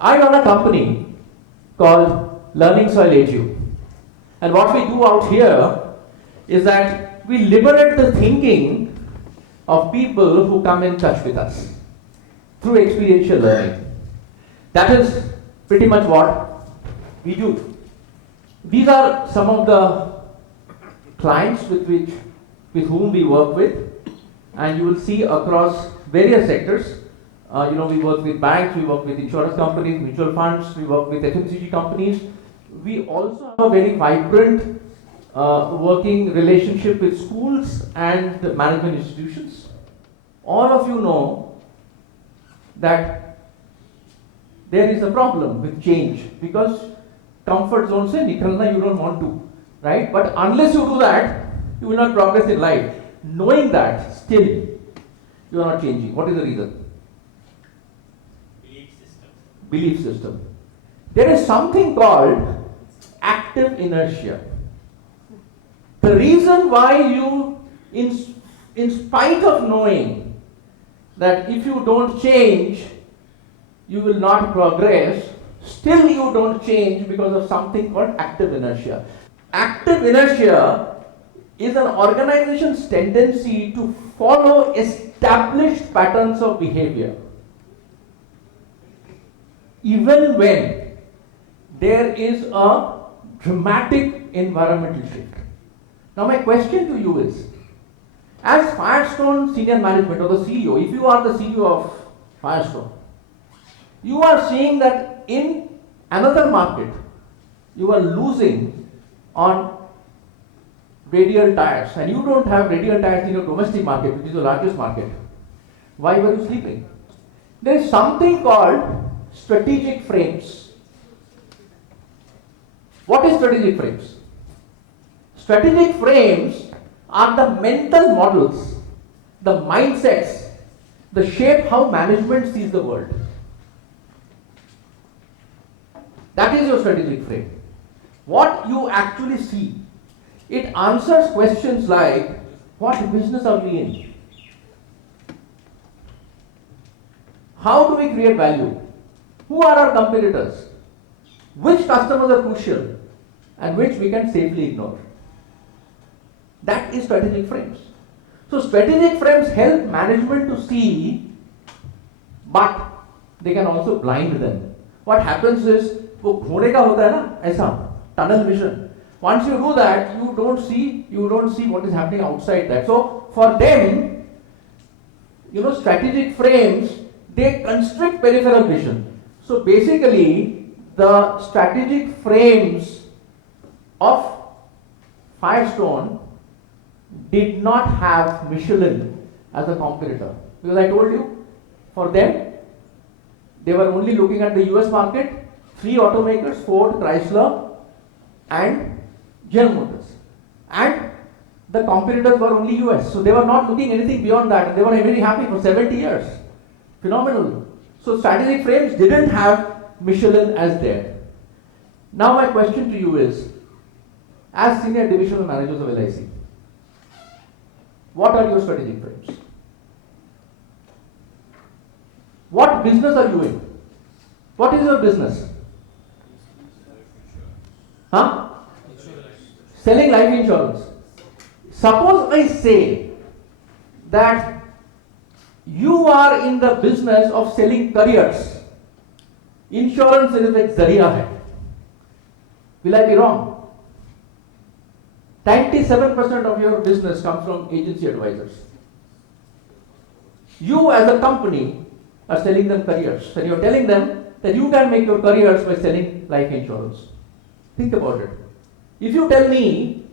I run a company called Learning Soil Edu. And what we do out here is that we liberate the thinking of people who come in touch with us through experiential learning. That is pretty much what we do. These are some of the clients with whom we work with, and you will see across various sectors. We work with banks, we work with insurance companies, mutual funds, we work with FMCG companies. We also have a very vibrant working relationship with schools and management institutions. All of you know that there is a problem with change because comfort zone se nikalna you don't want to, right? But unless you do that, you will not progress in life. Knowing that, still you are not changing. What is the reason? Belief system. There is something called active inertia. The reason why you, in spite of knowing that if you don't change, you will not progress, still you don't change because of something called active inertia. Active inertia is an organization's tendency to follow established patterns of behavior, even when there is a dramatic environmental shift. Now my question to you is, as Firestone senior management or the CEO, if you are the CEO of Firestone, you are seeing that in another market, you are losing on radial tires and you don't have radial tires in your domestic market, which is the largest market. Why were you sleeping? There is something called strategic frames. What is strategic frames? Strategic frames are the mental models, the mindsets, the shape how management sees the world. That is your strategic frame. What you actually see. It answers questions like, what business are we in? How do we create value? Who are our competitors? Which customers are crucial and which we can safely ignore? That is strategic frames. So strategic frames help management to see, but they can also blind them. What happens is, वो घोड़े का होता है ना ऐसा tunnel vision. Once you do that, you don't see what is happening outside that. So for them, strategic frames, they constrict peripheral vision. So basically, the strategic frames of Firestone did not have Michelin as a competitor. Because I told you, for them, they were only looking at the US market, 3 automakers, Ford, Chrysler, and General Motors. And the competitors were only US. So they were not looking anything beyond that. They were very happy for 70 years. Phenomenal. So strategic frames didn't have Michelin as there. Now my question to you is, as senior divisional managers of LIC, what are your strategic frames? What business are you in? What is your business? Huh? Selling life insurance. Suppose I say that you are in the business of selling careers. Insurance is like zariya hai. Will I be wrong? 97% of your business comes from agency advisors. You as a company are selling them careers, and you're telling them that you can make your careers by selling life insurance. Think about it. If you tell me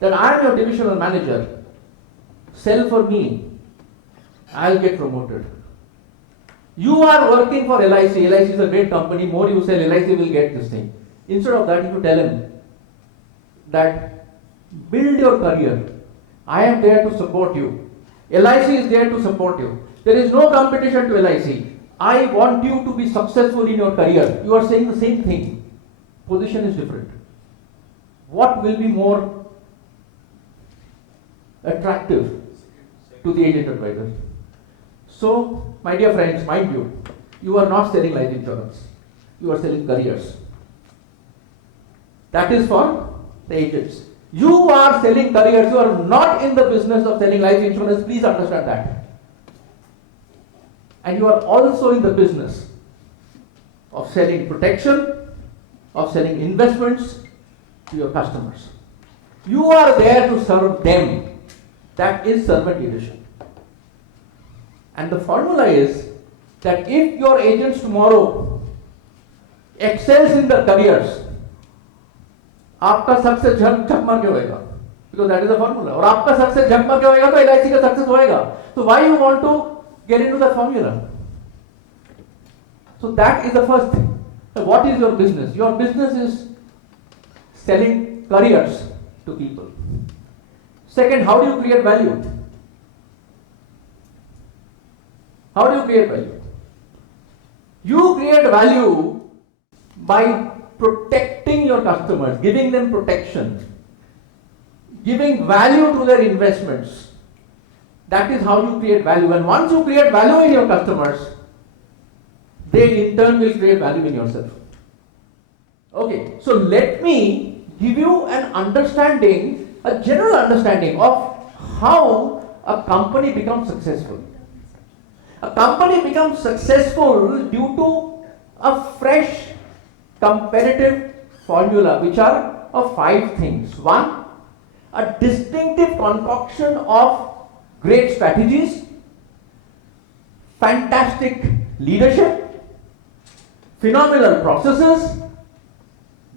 that I am your divisional manager, sell for me, I'll get promoted. You are working for LIC. LIC is a great company. More you sell, LIC will get this thing. Instead of that, if you tell him that build your career, I am there to support you. LIC is there to support you. There is no competition to LIC. I want you to be successful in your career. You are saying the same thing. Position is different. What will be more attractive to the agent advisor? So, my dear friends, mind you, you are not selling life insurance. you are selling careers. That is for the agents. You are selling careers. You are not in the business of selling life insurance. Please understand that. And you are also in the business of selling protection, of selling investments to your customers. You are there to serve them. That is servant leadership. And the formula is that if your agents tomorrow excels in their careers, आपका success झक मार के होएगा, because that is the formula. और आपका success झक मार के होएगा तो LIC का सक्सेस होएगा. So why you want to get into that formula? So that is the first thing. So what is your business? Your business is selling careers to people. Second, how do you create value? How do you create value? You create value by protecting your customers, giving them protection, giving value to their investments. That is how you create value. And once you create value in your customers, they in turn will create value in yourself. Okay, so let me give you an understanding, a general understanding of how a company becomes successful. A company becomes successful due to a fresh competitive formula, which are of 5 things. 1, a distinctive concoction of great strategies, fantastic leadership, phenomenal processes,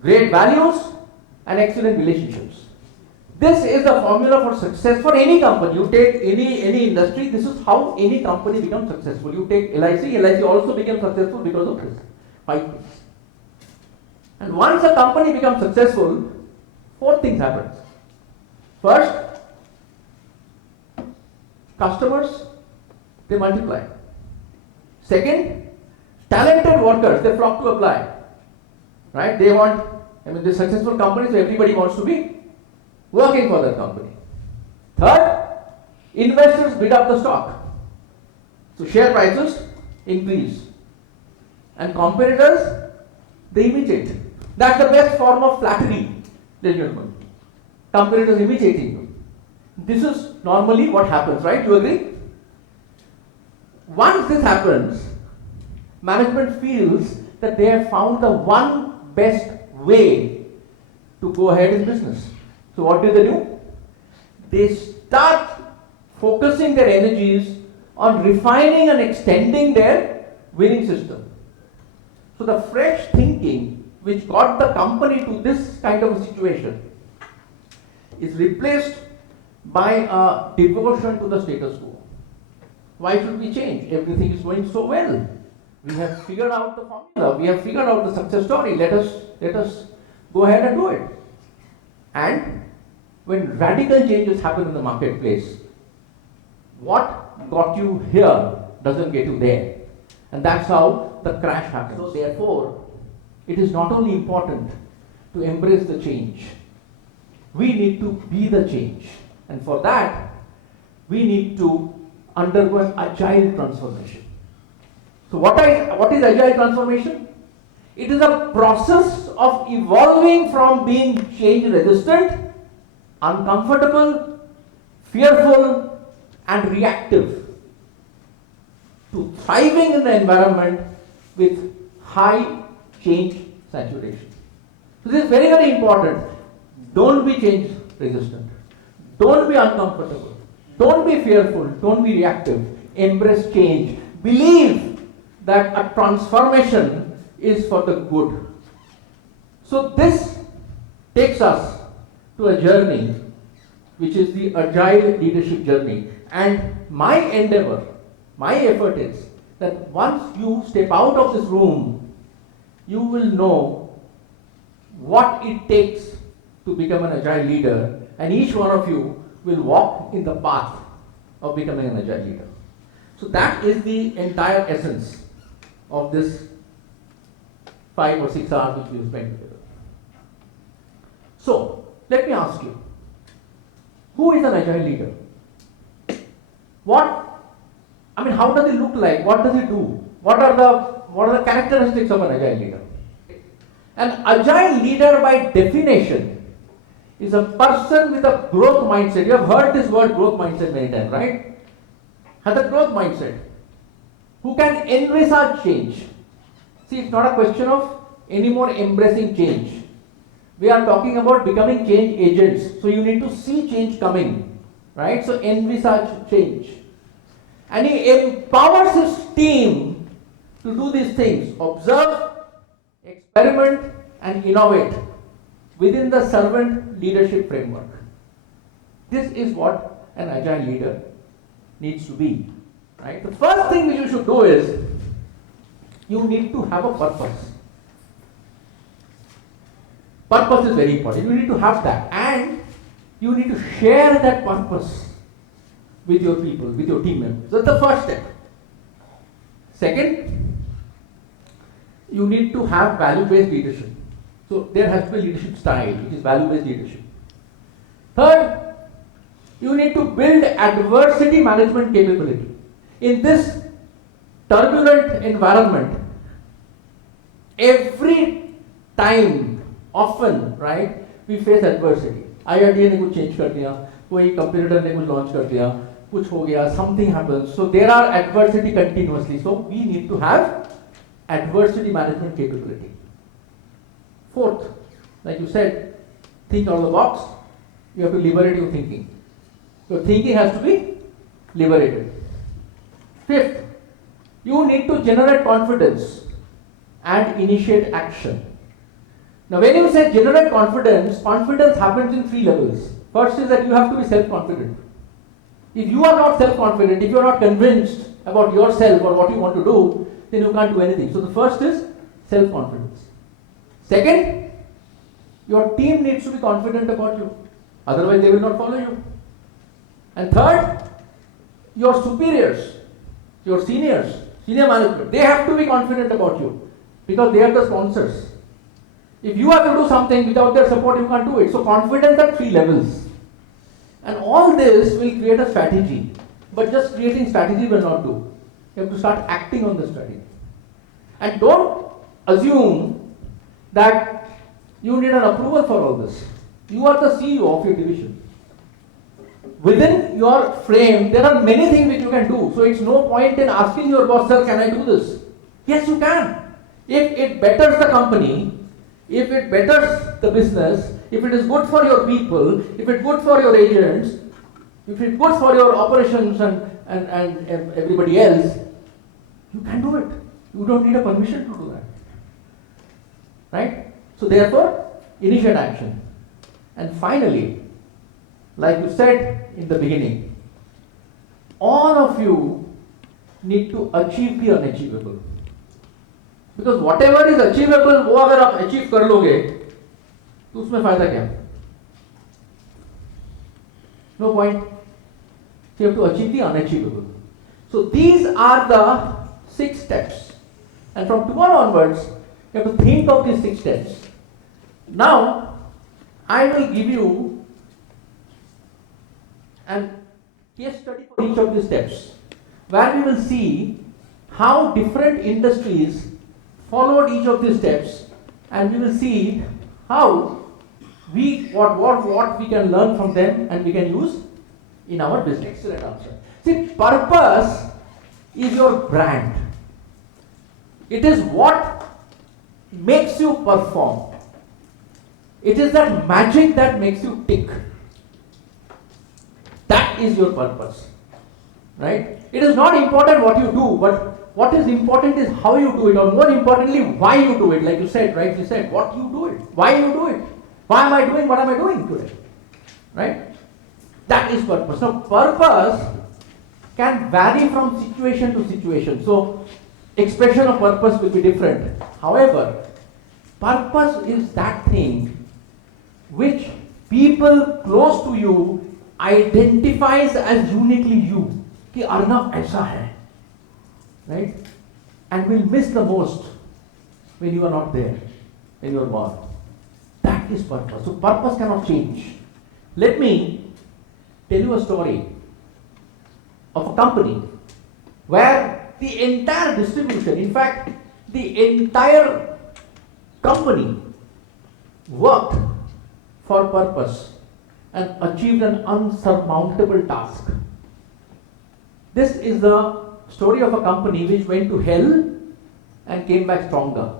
great values, and excellent relationships. This is the formula for success for any company. You take any industry, this is how any company becomes successful. You take LIC also became successful because of this 5 things. And once a company becomes successful, 4 things happen. First, customers, they multiply. Second, talented workers, they flock to apply. Right? They want, the successful company, so everybody wants to be working for that company. Third, investors bid up the stock. So share prices increase. And competitors, they imitate. That's the best form of flattery, ladies and gentlemen. Competitors imitating you. This is normally what happens, right? You agree? Once this happens, management feels that they have found the one best way to go ahead in business. So what do they do? They start focusing their energies on refining and extending their winning system. So the fresh thinking which got the company to this kind of a situation is replaced by a devotion to the status quo. Why should we change? Everything is going so well. We have figured out the formula. We have figured out the success story. Let us go ahead and do it. And when radical changes happen in the marketplace, what got you here doesn't get you there. And that's how the crash happens. So therefore, it is not only important to embrace the change, we need to be the change. And for that, we need to undergo an agile transformation. So what is agile transformation? It is a process of evolving from being change resistant, uncomfortable, fearful, and reactive to thriving in the environment with high change saturation. So this is very, very important. Don't be change resistant. Don't be uncomfortable. Don't be fearful. Don't be reactive. Embrace change. Believe that a transformation is for the good. So this takes us to a journey which is the agile leadership journey. And my endeavor, my effort is that once you step out of this room, you will know what it takes to become an agile leader, and each one of you will walk in the path of becoming an agile leader. So that is the entire essence of this 5 or 6 hours which we have spent together. So let me ask you, who is an agile leader? How does it look like? What does it do? What are the characteristics of an agile leader? An agile leader by definition is a person with a growth mindset. You have heard this word growth mindset many times, right? Has a growth mindset. Who can envisage change. See, it's not a question of anymore embracing change. We are talking about becoming change agents. So you need to see change coming, right? So envisage change. And he empowers his team to do these things. Observe, experiment, and innovate within the servant leadership framework. This is what an agile leader needs to be. Right? The first thing which you should do is you need to have a purpose. Purpose is very important. You need to have that, and you need to share that purpose with your people, with your team members. That's the first step. Second, you need to have value-based leadership. So there has to be a leadership style, which is value-based leadership. Third, you need to build adversity management capability. In this turbulent environment, every time, often, right, we face adversity. IRDA ने कुछ change कर दिया, कोई competitor ने कुछ launch कर दिया, कुछ हो गया, something happens. So there are adversity continuously. So we need to have adversity management capability. Fourth, like you said, think out of the box. You have to liberate your thinking. Your thinking has to be liberated. Fifth, you need to generate confidence and initiate action. Now, when you say generate confidence, confidence happens in three levels. First is that you have to be self-confident. If you are not self-confident, if you are not convinced about yourself or what you want to do, then you can't do anything. So the first is self-confidence. Second, your team needs to be confident about you. Otherwise, they will not follow you. And third, your superiors, your senior management, they have to be confident about you because they are the sponsors. If you have to do something without their support, you can't do it. So confidence at three levels. And all this will create a strategy. But just creating strategy will not do. You have to start acting on the strategy. And don't assume that you need an approval for all this. You are the CEO of your division. Within your frame, there are many things which you can do. So it's no point in asking your boss, sir, can I do this? Yes, you can. If it betters the company, if it betters the business, if it is good for your people, if it's good for your agents, if it's good for your operations and everybody else, you can do it. You don't need a permission to do that. Right? So therefore, initiate action. And finally, like you said in the beginning, all of you need to achieve the unachievable. Because whatever is achievable, वो अगर आप achieve कर लोगे, तो उसमें फायदा क्या? No point. You have to achieve the unachievable. So these are the 6 steps. And from tomorrow onwards, you have to think of these 6 steps. Now, I will give you a case study for each of these steps, where we will see how different industries followed each of these steps, and we will see how what we can learn from them and we can use in our business. Excellent answer. See, purpose is your brand. It is what makes you perform. It is that magic that makes you tick. That is your purpose. Right? It is not important what you do, but what is important is how you do it, or more importantly, why you do it. Like you said, right? You said, what you do it, why you do it. Why am I doing what am I doing today? Right? That is purpose. Now, purpose can vary from situation to situation. So, expression of purpose will be different. However, purpose is that thing which people close to you identifies as uniquely you. कि अर्नव ऐसा है, right? And will miss the most when you are not there, when you are gone. That is purpose. So purpose cannot change. Let me tell you a story of a company where the entire distribution, in fact, the entire company worked for purpose and achieved an unsurmountable task. This is the story of a company which went to hell and came back stronger.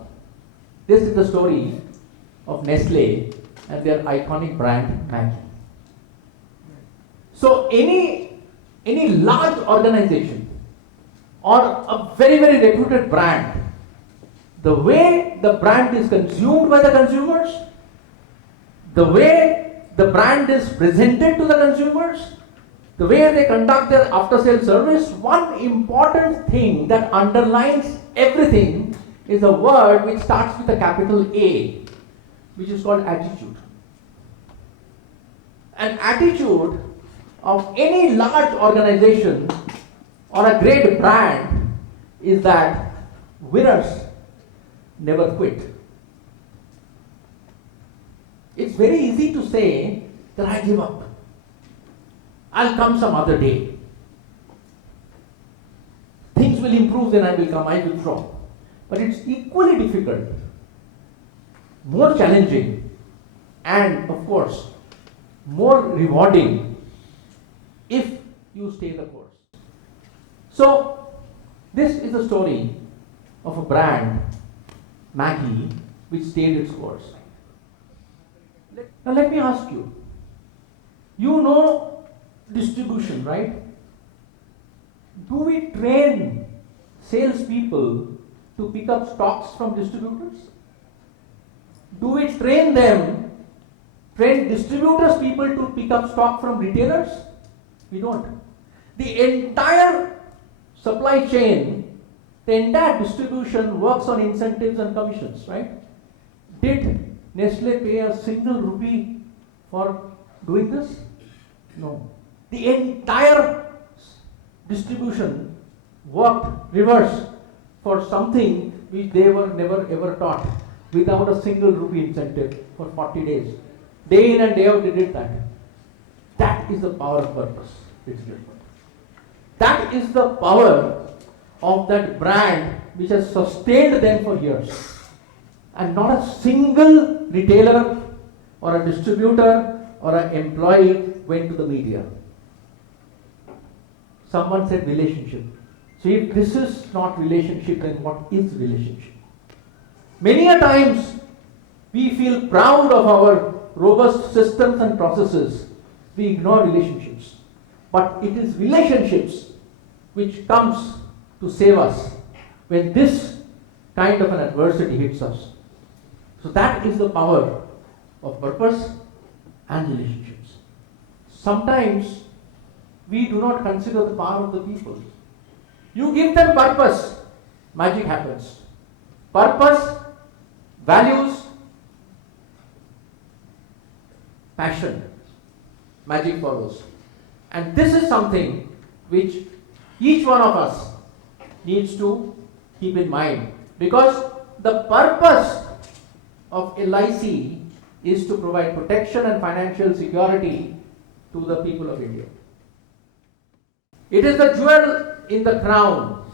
This is the story of Nestle and their iconic brand Maggi. So any large organization or a very, very reputed brand, the way the brand is consumed by the consumers, the way the brand is presented to the consumers, the way they conduct their after-sale service, one important thing that underlines everything is a word which starts with a capital A, which is called attitude. An attitude of any large organization or a great brand is that winners never quit. It's very easy to say that I give up. I'll come some other day. Things will improve, then I will come, I will withdraw. But it's equally difficult, more challenging, and of course, more rewarding if you stay the course. So, this is the story of a brand, Maggi, which stayed its course. Now let me ask you, you know distribution, right? Do we train salespeople to pick up stocks from distributors? Do we train distributors people to pick up stock from retailers? We don't. The entire supply chain, the entire distribution works on incentives and commissions, right? Did Nestle pay a single rupee for doing this? No. The entire distribution worked reverse for something which they were never ever taught, without a single rupee incentive for 40 days. Day in and day out they did that. That is the power of purpose. That is the power of that brand which has sustained them for years. And not a single retailer or a distributor or an employee went to the media. Someone said relationship. So if this is not relationship, then what is relationship? Many a times we feel proud of our robust systems and processes. We ignore relationships. But it is relationships which comes to save us when this kind of an adversity hits us. So that is the power of purpose and relationships. Sometimes we do not consider the power of the people. You give them purpose, magic happens. Purpose, values, passion, magic follows. And this is something which each one of us needs to keep in mind, because the purpose of LIC is to provide protection and financial security to the people of India. It is the jewel in the crown.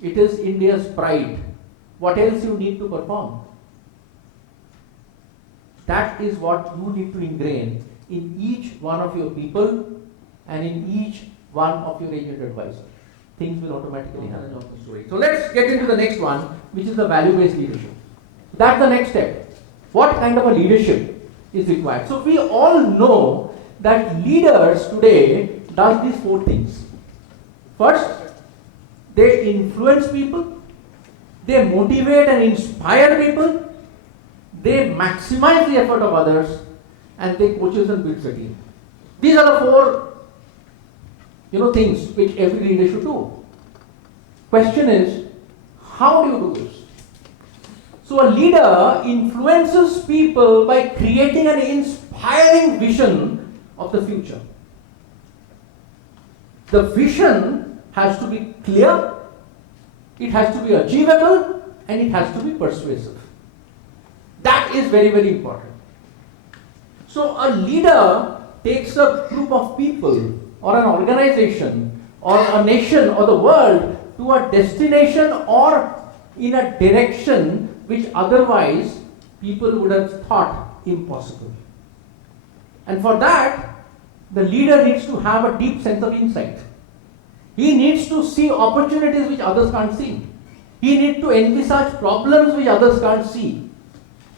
It is India's pride. What else you need to perform? That is what you need to ingrain in each one of your people and in each one of your agent advisors. Things will automatically happen. So let's get into the next one, which is the value-based leadership. That's the next step. What kind of a leadership is required? So we all know that leaders today does these four things. First, they influence people, they motivate and inspire people, they maximize the effort of others, and they coaches and builds a team. These are the four things which every leader should do. Question is, how do you do this? So a leader influences people by creating an inspiring vision of the future. The vision has to be clear, it has to be achievable, and it has to be persuasive. That is very, very important. So a leader takes a group of people or an organization or a nation or the world to a destination or in a direction which otherwise people would have thought impossible. And for that, the leader needs to have a deep sense of insight. He needs to see opportunities which others can't see. He needs to envisage problems which others can't see.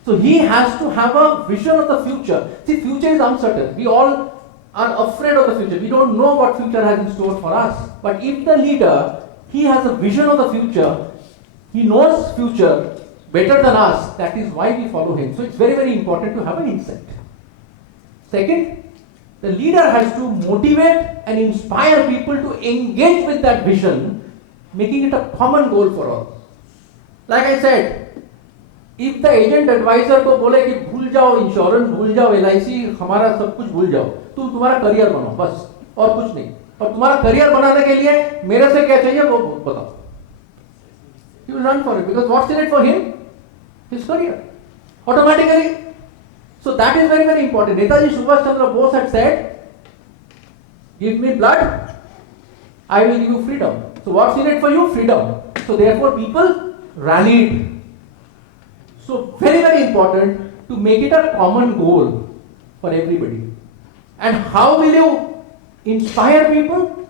So he has to have a vision of the future. See, future is uncertain. We all are afraid of the future. We don't know what future has in store for us. But if the leader, he has a vision of the future, he knows future better than us, that is why we follow him. So it's very, very important to have an insight. Second, the leader has to motivate and inspire people to engage with that vision, making it a common goal for all. Like I said, if the agent advisor को बोले कि भूल जाओ insurance, भूल जाओ LIC, हमारा सब कुछ भूल जाओ, तुम तुम्हारा करियर बनाओ बस, और कुछ नहीं, और तुम्हारा करियर बनाने के लिए मेरे से क्या चाहिए वो बताओ. He will run for it because what's in it for him? His career. Automatically. So that is very, very important. Netaji Subhash Chandra Bose had said, give me blood, I will give you freedom. So what's in it for you? Freedom. So therefore people rallied. So very, very important to make it a common goal for everybody. And how will you inspire people?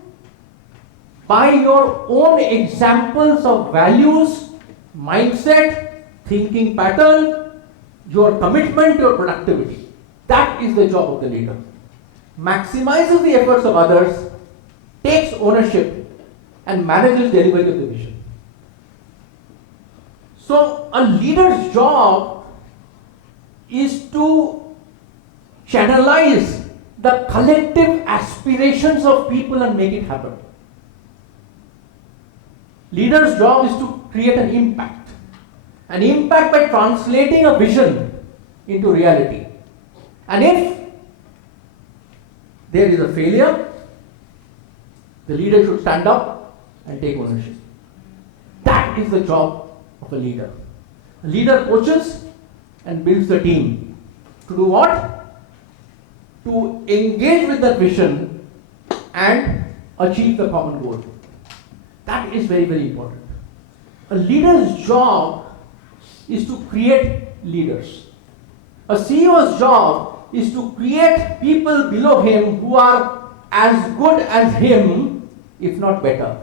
By your own examples of values, mindset, thinking pattern, your commitment, your productivity. That is the job of the leader. Maximizes the efforts of others, takes ownership, and manages delivery of the vision. So a leader's job is to channelize the collective aspirations of people and make it happen. Leader's job is to create an impact by translating a vision into reality. And if there is a failure, the leader should stand up and take ownership. That is the job of a leader. A leader coaches and builds the team. To do what? To engage with that vision and achieve the common goal. That is very, very important. A leader's job is to create leaders. A CEO's job is to create people below him who are as good as him, if not better.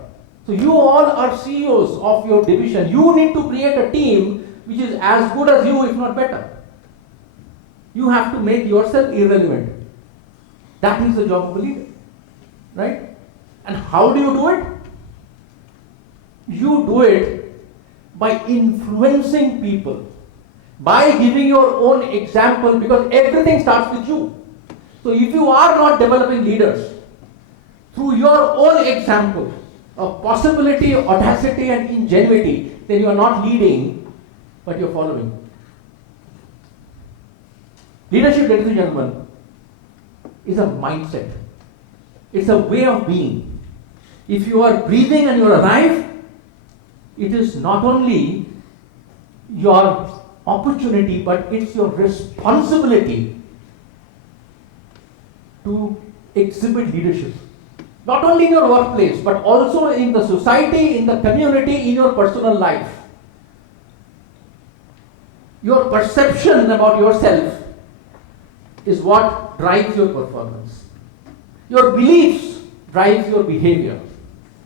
So you all are CEOs of your division. You need to create a team which is as good as you, if not better. You have to make yourself irrelevant. That is the job of a leader. Right? And how do you do it? You do it by influencing people, by giving your own example, because everything starts with you. So if you are not developing leaders through your own example of possibility, audacity and ingenuity, then you are not leading, but you are following. Leadership, ladies and gentlemen, is a mindset. It's a way of being. If you are breathing and you are alive, it is not only your opportunity, but it's your responsibility to exhibit leadership. Not only in your workplace, but also in the society, in the community, in your personal life. Your perception about yourself is what drives your performance. Your beliefs drives your behavior.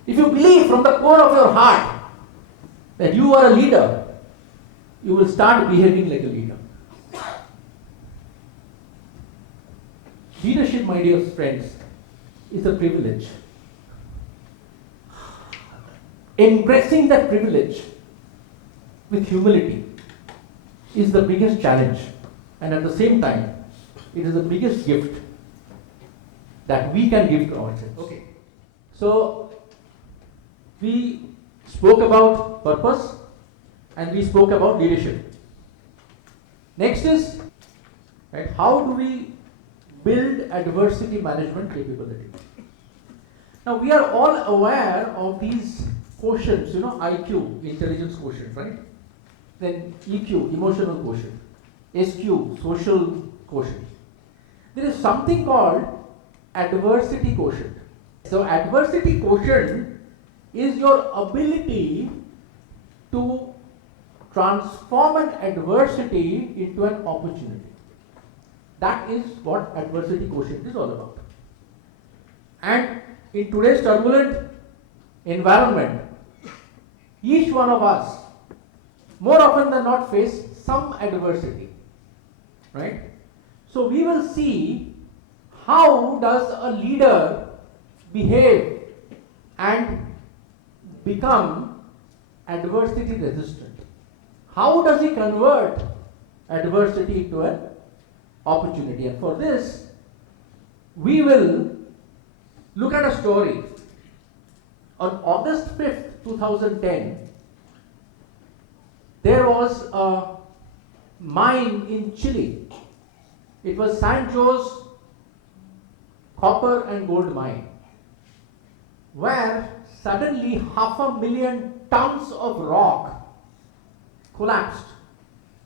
If you believe from the core of your heart that you are a leader, you will start behaving like a leader. Leadership, my dear friends, is a privilege. Embracing that privilege with humility is the biggest challenge, and at the same time, it is the biggest gift that we can give to ourselves. Okay. So, we spoke about purpose and we spoke about leadership. Next is, right, how do we build adversity management capability? Now we are all aware of these quotients, IQ, intelligence quotient, right? Then EQ, emotional quotient, SQ, social quotient. There is something called adversity quotient. So adversity quotient is your ability to transform an adversity into an opportunity. That is what adversity quotient is all about. And in today's turbulent environment, each one of us, more often than not, face some adversity, right? So we will see how does a leader behave and become adversity resistant. How does he convert adversity into an opportunity? And for this, we will look at a story. On August 5th, 2010, there was a mine in Chile. It was San Jose's copper and gold mine, where suddenly 500,000 tons of rock collapsed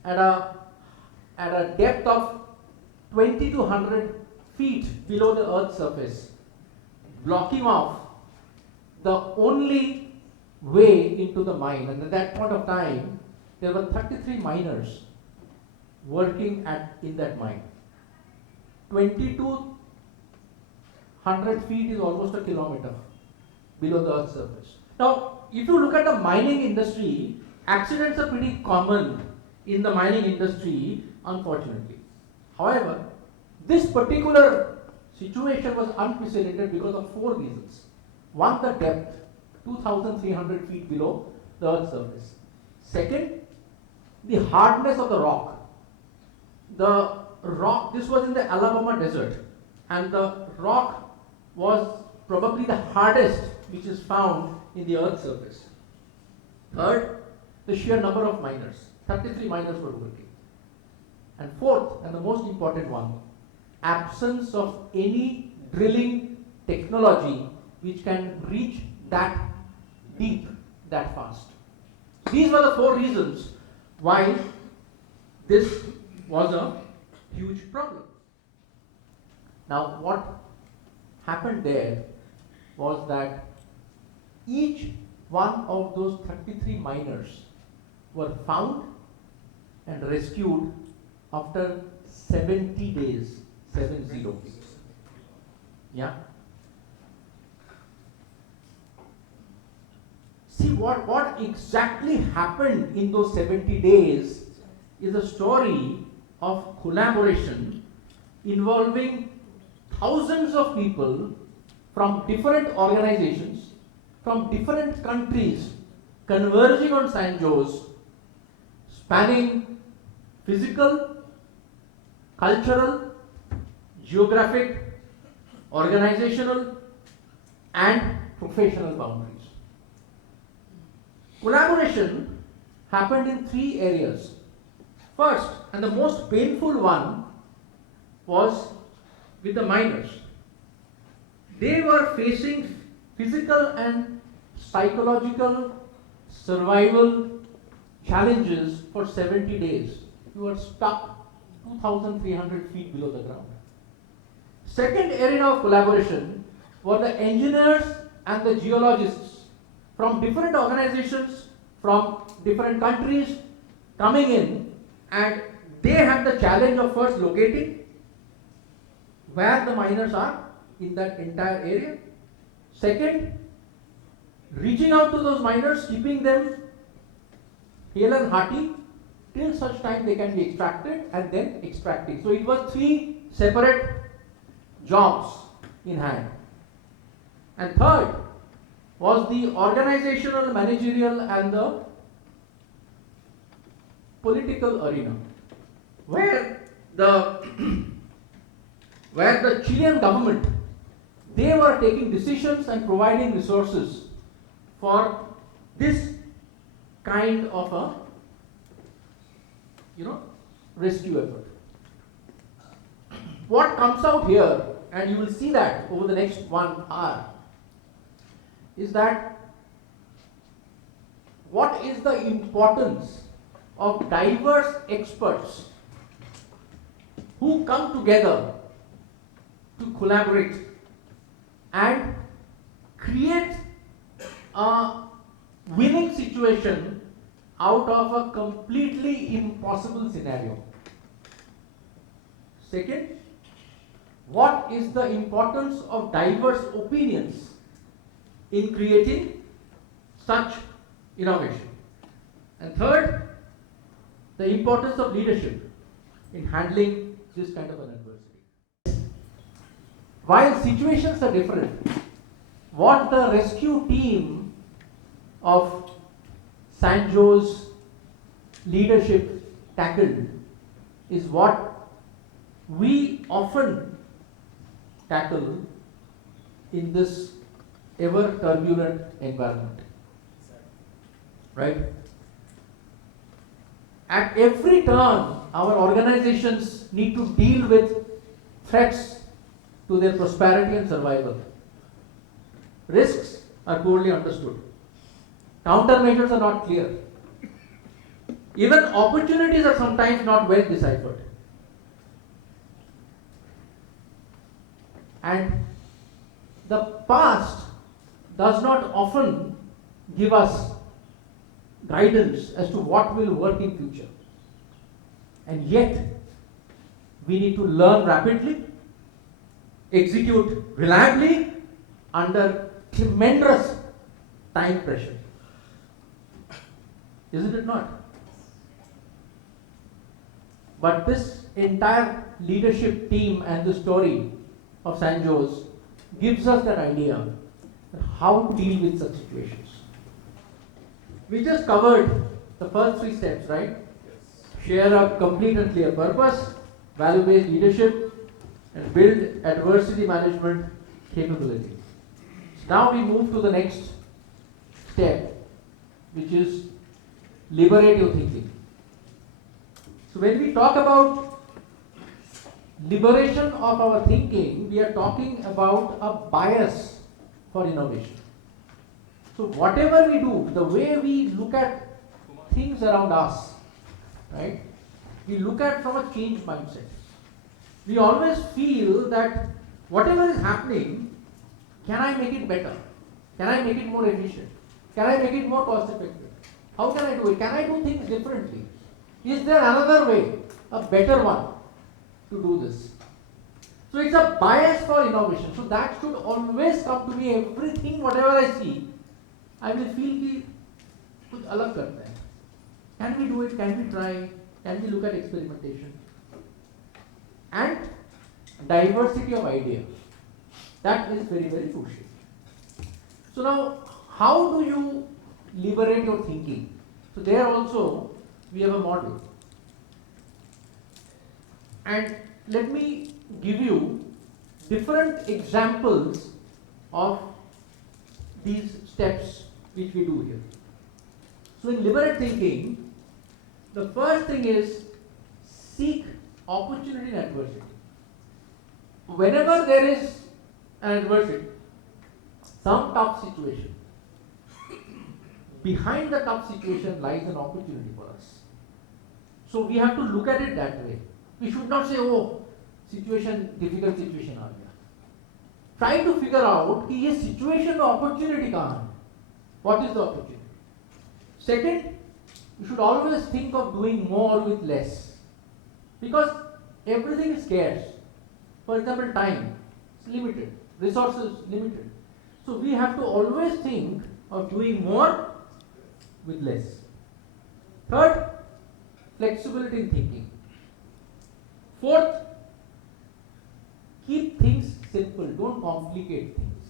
at a depth of 20 to 100 feet below the earth's surface, blocking off the only way into the mine. And at that point of time, there were 33 miners working in that mine. 20 to 100 feet is almost a kilometer below the earth's surface. Now, if you look at the mining industry, accidents are pretty common in the mining industry, unfortunately. However, this particular situation was unprecedented because of 4 reasons. One, the depth, 2,300 feet below the earth's surface. Second, the hardness of the rock. The rock, this was in the Alabama desert, and the rock was probably the hardest which is found in the earth's surface. Third, the sheer number of miners. 33 miners were working. And fourth, and the most important one, absence of any drilling technology which can reach that deep, that fast. These were the 4 reasons why this was a huge problem. Now, what happened there was that each one of those 33 miners were found and rescued after 70 days, 70. Yeah. See, what exactly happened in those 70 days is a story of collaboration involving thousands of people from different organizations, from different countries, converging on San Jose, spanning physical, cultural, geographic, organizational, and professional boundaries. Collaboration happened in 3 areas. First, and the most painful one, was with the miners. They were facing physical and psychological survival challenges for 70 days. You were stuck 2,300 feet below the ground. Second area of collaboration were the engineers and the geologists from different organizations, from different countries coming in, and they had the challenge of first locating where the miners are in that entire area. Second, reaching out to those miners, keeping them hale and hearty till such time they can be extracted, and then extracting. So it was 3 separate jobs in hand. And third was the organizational, managerial, and the political arena, where the Chilean government, they were taking decisions and providing resources for this kind of a rescue effort. What comes out here, and you will see that over the next 1 hour, is that what is the importance of diverse experts who come together to collaborate and create a winning situation out of a completely impossible scenario. Second, what is the importance of diverse opinions in creating such innovation? And third, the importance of leadership in handling this kind of an adversity. While situations are different, what the rescue team of Sanjo's leadership tackled is what we often tackle in this ever turbulent environment. Right? At every turn, our organizations need to deal with threats to their prosperity and survival. Risks are poorly understood. Countermeasures are not clear. Even opportunities are sometimes not well deciphered. And the past does not often give us guidance as to what will work in future. And yet, we need to learn rapidly, execute reliably under tremendous time pressure. Isn't it not? But this entire leadership team and the story of Sanjo's gives us that idea of how to deal with such situations. We just covered the first three steps, right? Yes. Share a complete and clear purpose, value-based leadership, and build adversity management capability. So now we move to the next step, which is liberative thinking. So when we talk about liberation of our thinking, we are talking about a bias for innovation. So whatever we do, the way we look at things around us, right? We look at from a change mindset. We always feel that whatever is happening, can I make it better? Can I make it more efficient? Can I make it more cost effective? How can I do it? Can I do things differently? Is there another way, a better one, to do this? So it's a bias for innovation. So that should always come to me. Everything, whatever I see, I will feel कि कुछ अलग करना है. Can we do it? Can we try? Can we look at experimentation? And diversity of ideas. That is very, very crucial. So now, how do you liberate your thinking? So there also, we have a model. And let me give you different examples of these steps which we do here. So in liberate thinking, the first thing is seek opportunity in adversity. Whenever there is an adversity, some tough situation, behind the tough situation lies an opportunity for us. So we have to look at it that way. We should not say, oh, situation, difficult situation aa gaya. Try to figure out कि ये situation में opportunity कहाँ है? What is the opportunity? Second, you should always think of doing more with less. Because everything is scarce. For example, time is limited, resources limited. So we have to always think of doing more with less. Third, flexibility in thinking. Fourth, keep things simple, don't complicate things.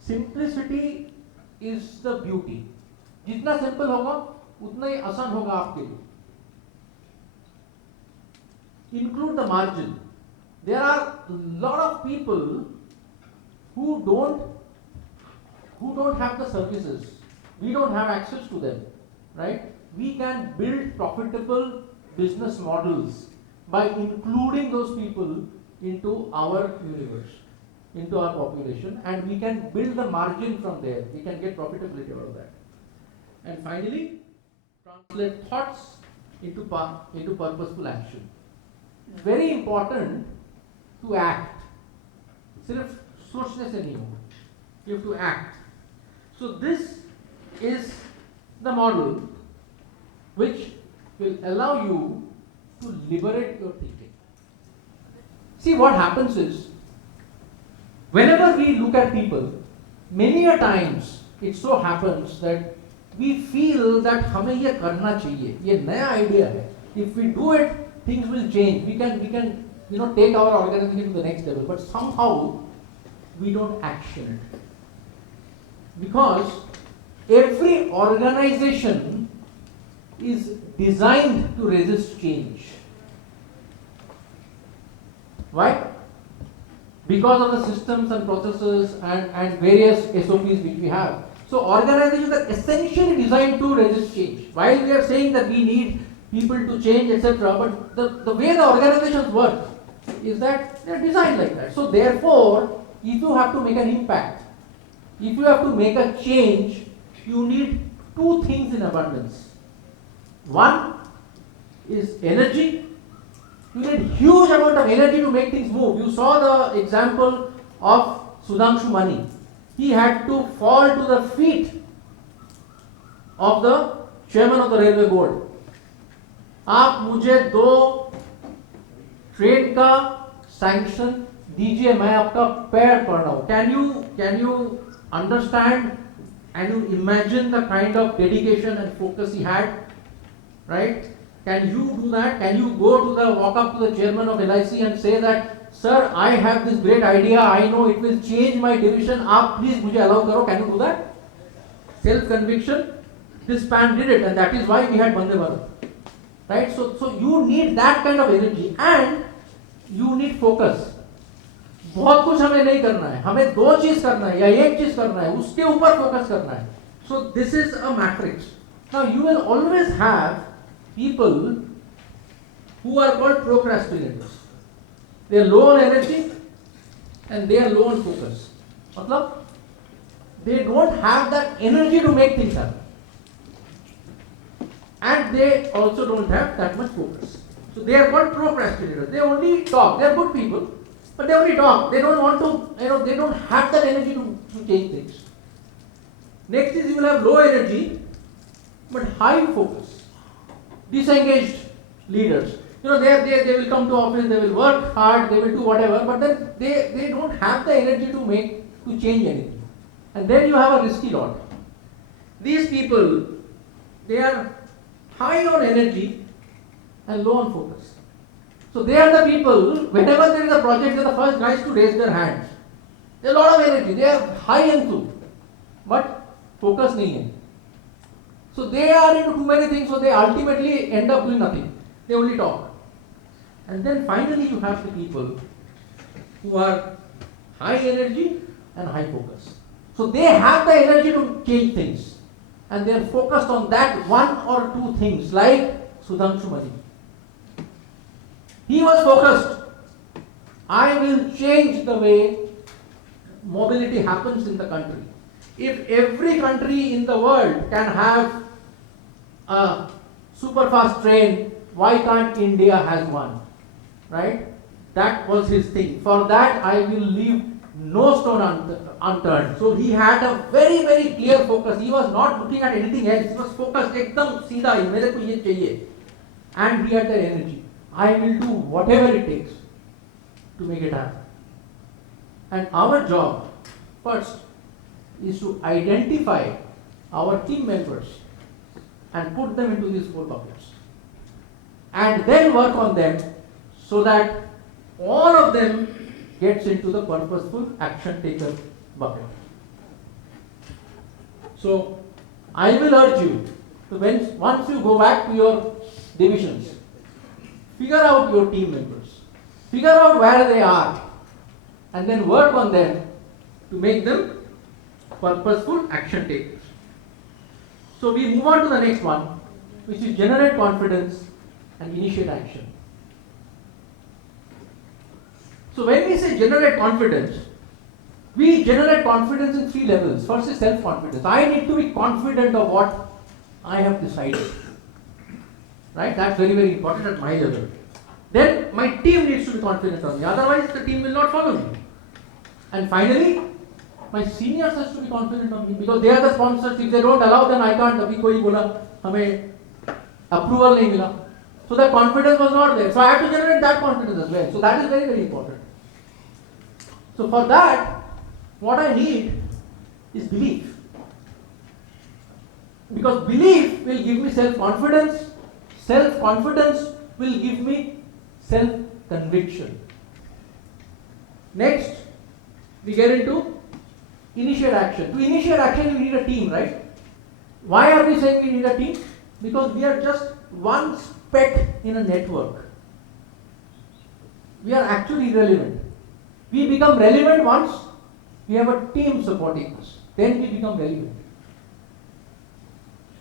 Simplicity is the beauty. जितना simple होगा उतना ही आसान होगा आपके लिए. Include the margin. There are a lot of people who don't have the services. We don't have access to them, right? We can build profitable business models by including those people into our universe, into our population, and we can build the margin from there. We can get profitability out of that. And finally, translate thoughts into purposeful action. It's very important to act. सिर्फ सोचने से नहीं होगा. You have to act. So this is the model which will allow you to liberate your thinking. See, what happens is, whenever we look at people, many a times it so happens that we feel that हमें ये करना चाहिए, ये नया idea है. If we do it, things will change. We can take our organization to the next level. But somehow we don't action it, because every organization is designed to resist change. Why? Because of the systems and processes and various SOPs which we have. So organizations are essentially designed to resist change. While we are saying that we need people to change, etc., but the way the organizations work is that they are designed like that. So therefore, if you have to make an impact, if you have to make a change, you need two things in abundance. One is energy. You need huge amount of energy to make things move. You saw the example of Sudhanshu Mani. He had to fall to the feet of the chairman of the railway board. आप मुझे 2 train का sanction दीजिए, मैं आपका पैर पड़ रहा हूँ. Can you understand and you imagine the kind of dedication and focus he had, right? Can you do that? Can you walk up to the chairman of LIC and say that, sir, I have this great idea, I know it will change my division, आप please मुझे allow करो? Can you do that? Self-conviction. This man did it, and that is why we had Vande Bharat. Right? So you need that kind of energy and you need focus. बहुत कुछ हमें नहीं करना है, हमें 2 चीज करना है या 1 चीज करना है, उसके ऊपर फोकस करना है. So this is a matrix. Now you will always have people who are called procrastinators. They are low on energy and they are low on focus. मतलब they don't have that energy to make things happen. And they also don't have that much focus. So they are called procrastinators. They only talk. They are good people, but they only talk. They don't want to, they don't have that energy to change things. Next is you will have low energy, but high focus. Disengaged leaders. They will come to office, they will work hard, they will do whatever, but then they don't have the energy to change anything. And then you have a risky lot. These people, they are high on energy and low on focus. So they are the people, whenever there is a project, they are the first guys to raise their hands. They have a lot of energy, they are high into, but focus nahi hai. So they are into too many things, so they ultimately end up doing nothing. They only talk. And then finally you have the people who are high energy and high focus. So they have the energy to change things. And they are focused on that 1 or 2 things, like Sudhanshu Mani. He was focused. I will change the way mobility happens in the country. If every country in the world can have a super fast train, why can't India has one? Right? That was his thing. For that I will leave no stone unturned. So he had a very, very clear focus. He was not looking at anything else. He was focused. Ekdam seedha, mere ko ye chahiye. And he had the energy. I will do whatever it takes to make it happen. And our job first is to identify our team members and put them into these 4 buckets. And then work on them so that all of them gets into the purposeful action taker bucket. So I will urge you to once you go back to your divisions, figure out your team members, figure out where they are, and then work on them to make them purposeful action takers. So we move on to the next one, which is generate confidence and initiate action. So when we say generate confidence, we generate confidence in 3 levels. First is self-confidence. I need to be confident of what I have decided. Right? That's very, very important at my level. Then my team needs to be confident on me. Otherwise the team will not follow me. And finally, my seniors has to be confident of me because they are the sponsors. If they don't allow, then I can't. अभी कोई बोला हमें approval नहीं मिला. So that confidence was not there. So I have to generate that confidence as well. So that is very, very important. So for that, what I need is belief. Because belief will give me self-confidence. Self-confidence will give me self-conviction. Next, we get into initiate action. To initiate action, you need a team, right? Why are we saying we need a team? Because we are just one speck in a network. We are actually relevant. We become relevant once we have a team supporting us. Then we become relevant.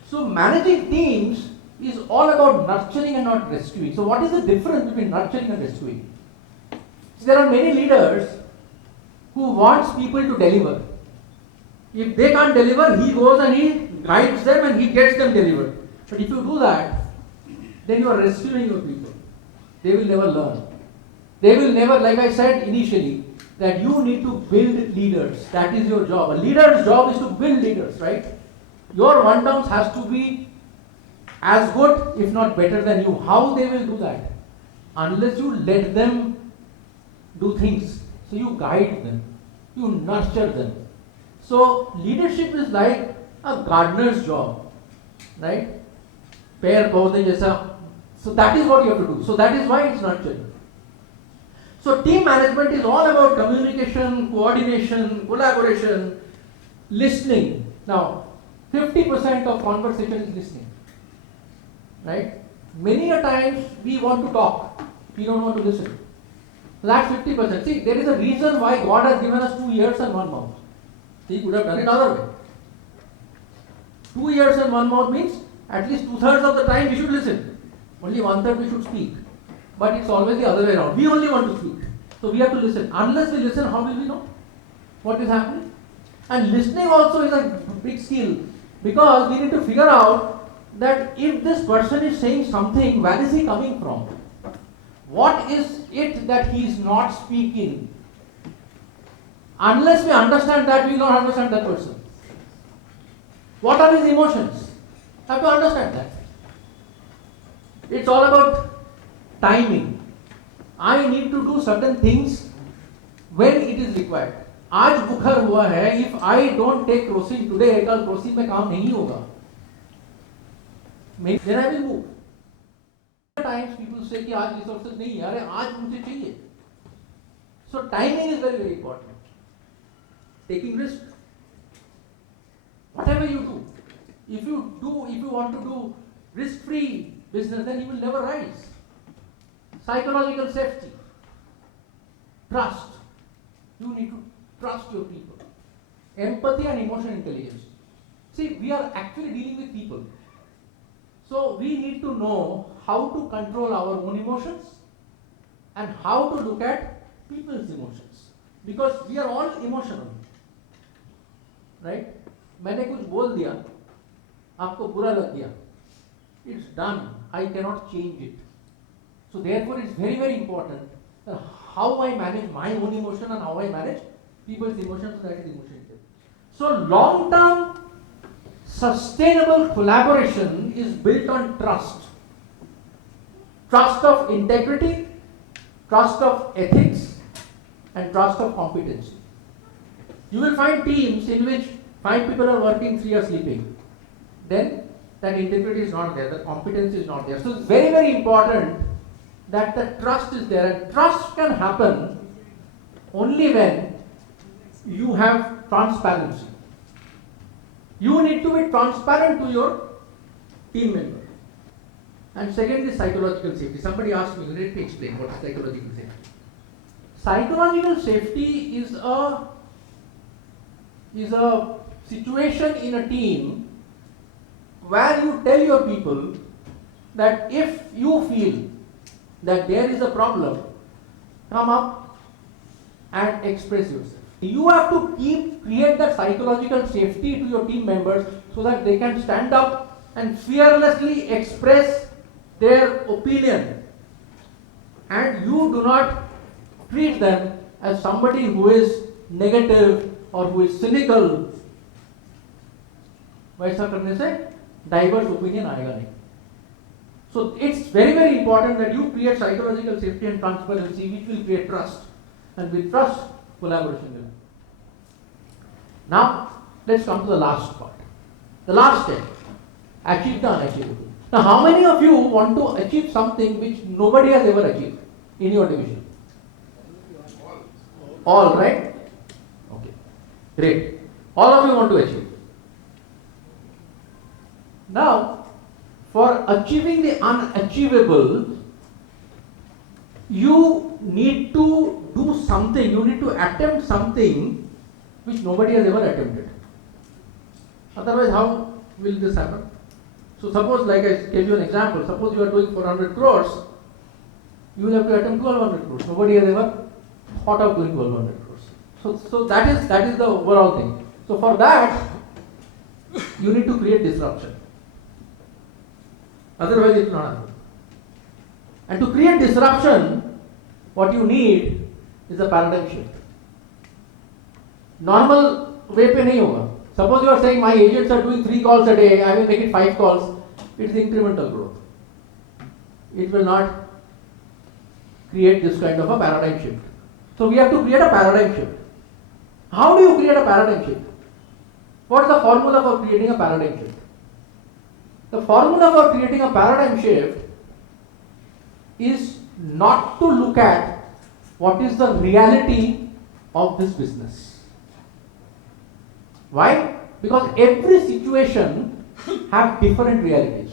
So managing teams is all about nurturing and not rescuing. So what is the difference between nurturing and rescuing? So there are many leaders who wants people to deliver. If they can't deliver, he goes and he guides them and he gets them delivered. But if you do that, then you are rescuing your people. They will never learn. They will never, like I said initially, that you need to build leaders. That is your job. A leader's job is to build leaders, right? Your one-terms has to be as good, if not better than you. How they will do that? Unless you let them do things. So you guide them. You nurture them. So leadership is like a gardener's job, right? Pear paudhe jaisa. So that is what you have to do. So that is why it's nurturing. So team management is all about communication, coordination, collaboration, listening. Now, 50% of conversation is listening, right? Many a times we want to talk, we don't want to listen. So that's 50%. See, there is a reason why God has given us 2 ears and 1 mouth. He could have done it other way. 2 ears and 1 mouth means at least 2/3 of the time we should listen. Only 1/3 we should speak. But it's always the other way around. We only want to speak. So we have to listen. Unless we listen, how will we know what is happening? And listening also is a big skill. Because we need to figure out that if this person is saying something, where is he coming from? What is it that he is not speaking? Unless we understand that, we will not understand that person. What are his emotions? Have to understand that. It's all about timing. I need to do certain things when it is required. आज बुखार हुआ है, if I don't take crocin today, कल crocin में काम नहीं होगा. Then I will move. Times people say कि आज resources नहीं है, अरे आज मुझे चाहिए. So timing is very, very important. Taking risk. Whatever you do, if you want to do risk-free business, then you will never rise. Psychological safety, trust. You need to trust your people. Empathy and emotional intelligence. See, we are actually dealing with people. So we need to know how to control our own emotions and how to look at people's emotions. Because we are all emotional. Right? मैंने कुछ बोल दिया, आपको बुरा लग गया. It's done. I cannot change it. So therefore, it's very, very important that how I manage my own emotion and how I manage people's emotions. So that is emotion. So long-term sustainable collaboration is built on trust. Trust of integrity, trust of ethics, and trust of competency. You will find teams in which 5 people are working, 3 are sleeping. Then that integrity is not there, the competence is not there. So it's very, very important that the trust is there. And trust can happen only when you have transparency. You need to be transparent to your team member. And second is psychological safety. Somebody asked me, let me explain what is psychological safety. Psychological safety is a situation in a team where you tell your people that if you feel that there is a problem, come up and express yourself. You have to create that psychological safety to your team members so that they can stand up and fearlessly express their opinion. And you do not treat them as somebody who is negative, or who is cynical, वैसा करने से diverse opinion आएगा नहीं. So it's very, very important that you create psychological safety and transparency, which will create trust, and with trust, collaboration will. Now let's come to the last part, the last step: achieve the unachievable. Now, how many of you want to achieve something which nobody has ever achieved in your division? All, right? Okay, great. All of you want to achieve. Now, for achieving the unachievable, you need to do something, you need to attempt something which nobody has ever attempted. Otherwise, how will this happen? So suppose, like I gave you an example, suppose you are doing 400 crores, you will have to attempt 1200 crores. Nobody has ever thought of doing 1200 crores. So that is the overall thing. So for that, you need to create disruption. Otherwise it will not happen. And to create disruption, what you need is a paradigm shift. Normal way पे नहीं होगा. Suppose you are saying my agents are doing 3 calls a day, I will make it 5 calls. It is incremental growth. It will not create this kind of a paradigm shift. So we have to create a paradigm shift. How do you create a paradigm shift? What is the formula for creating a paradigm shift? The formula for creating a paradigm shift is not to look at what is the reality of this business. Why? Because every situation have different realities.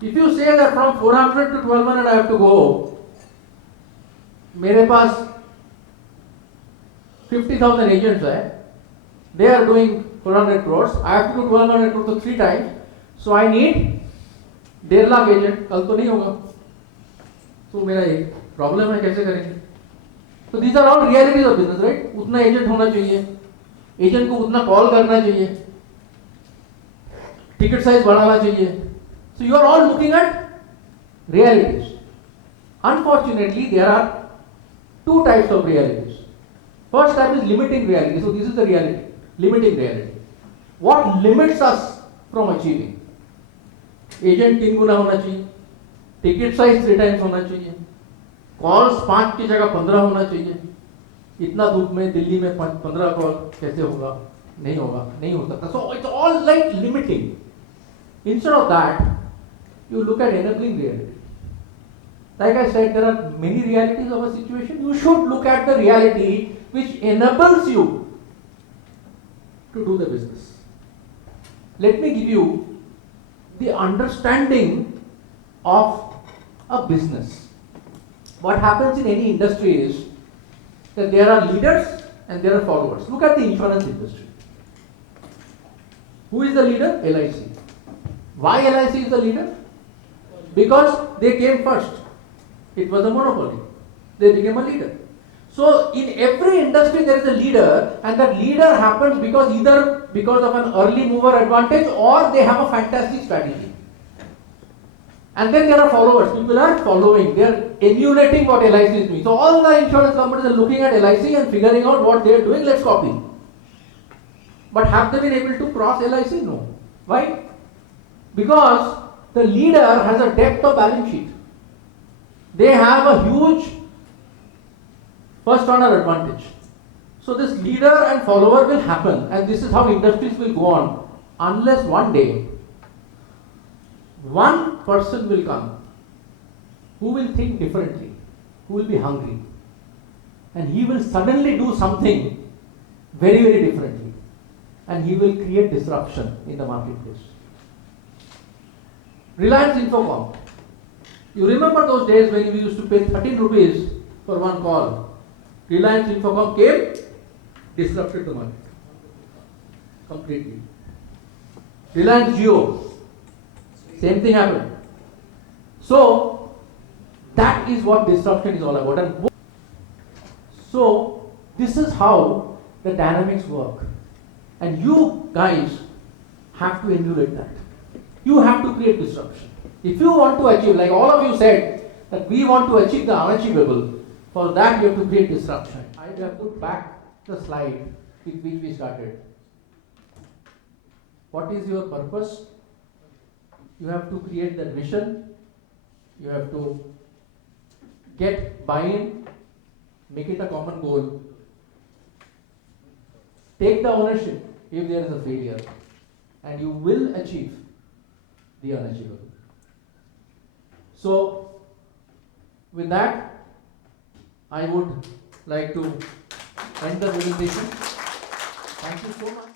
If you say that from 400 to 1200 I have to go, मेरे पास 50,000 agents है, they are doing 400 crores, I have to do 1200 crores to 3 times, so I need 1.5 lakh agent, कल तो नहीं होगा, तो मेरा एक problem है, कैसे करेंगे? So these are all realities of business, right? उतना एजेंट होना चाहिए, एजेंट को उतना कॉल करना चाहिए, टिकट साइज बढ़ाना चाहिए. So you are all looking at realities. Unfortunately, there are 2 types of realities. First type is limiting reality. So this is the reality, limiting reality. What limits us from achieving? Agent 3 गुना होना चाहिए, ticket size 3 times होना चाहिए, calls 5 की जगह 15 होना चाहिए. इतना धूप में दिल्ली में 15 कॉल कैसे होगा? नहीं होगा, नहीं हो सकता. So it's all like limiting. Instead of that, you look at enabling reality. Like I said, there are many realities of a situation. You should look at the reality which enables you to do the business. Let me give you the understanding of a business. What happens in any industry is that there are leaders and there are followers. Look at the insurance industry. Who is the leader? LIC. Why LIC is the leader? Because they came first. It was a monopoly. They became a leader. So in every industry there is a leader, and that leader happens because either because of an early mover advantage or they have a fantastic strategy. And then there are followers. People are following. They are emulating what LIC is doing. So all the insurance companies are looking at LIC and figuring out what they are doing. Let's copy. But have they been able to cross LIC? No. Why? Because the leader has a depth of balance sheet. They have a huge first runner advantage. So this leader and follower will happen, and this is how industries will go on, unless one day one person will come who will think differently, who will be hungry, and he will suddenly do something very, very differently, and he will create disruption in the marketplace. Reliance Infocom. You remember those days when we used to pay 13 rupees for one call? Reliance Infocom came, disrupted the market completely. Reliance Jio, same thing happened. So that is what disruption is all about. And so this is how the dynamics work. And you guys have to emulate that. You have to create disruption. If you want to achieve, like all of you said, that we want to achieve the unachievable, for that you have to create disruption. I have put back the slide with which we started. What is your purpose? You have to create that vision. You have to get buy-in, make it a common goal. Take the ownership if there is a failure, and you will achieve the unachievable. So, with that, I would like to end the presentation. Thank you so much.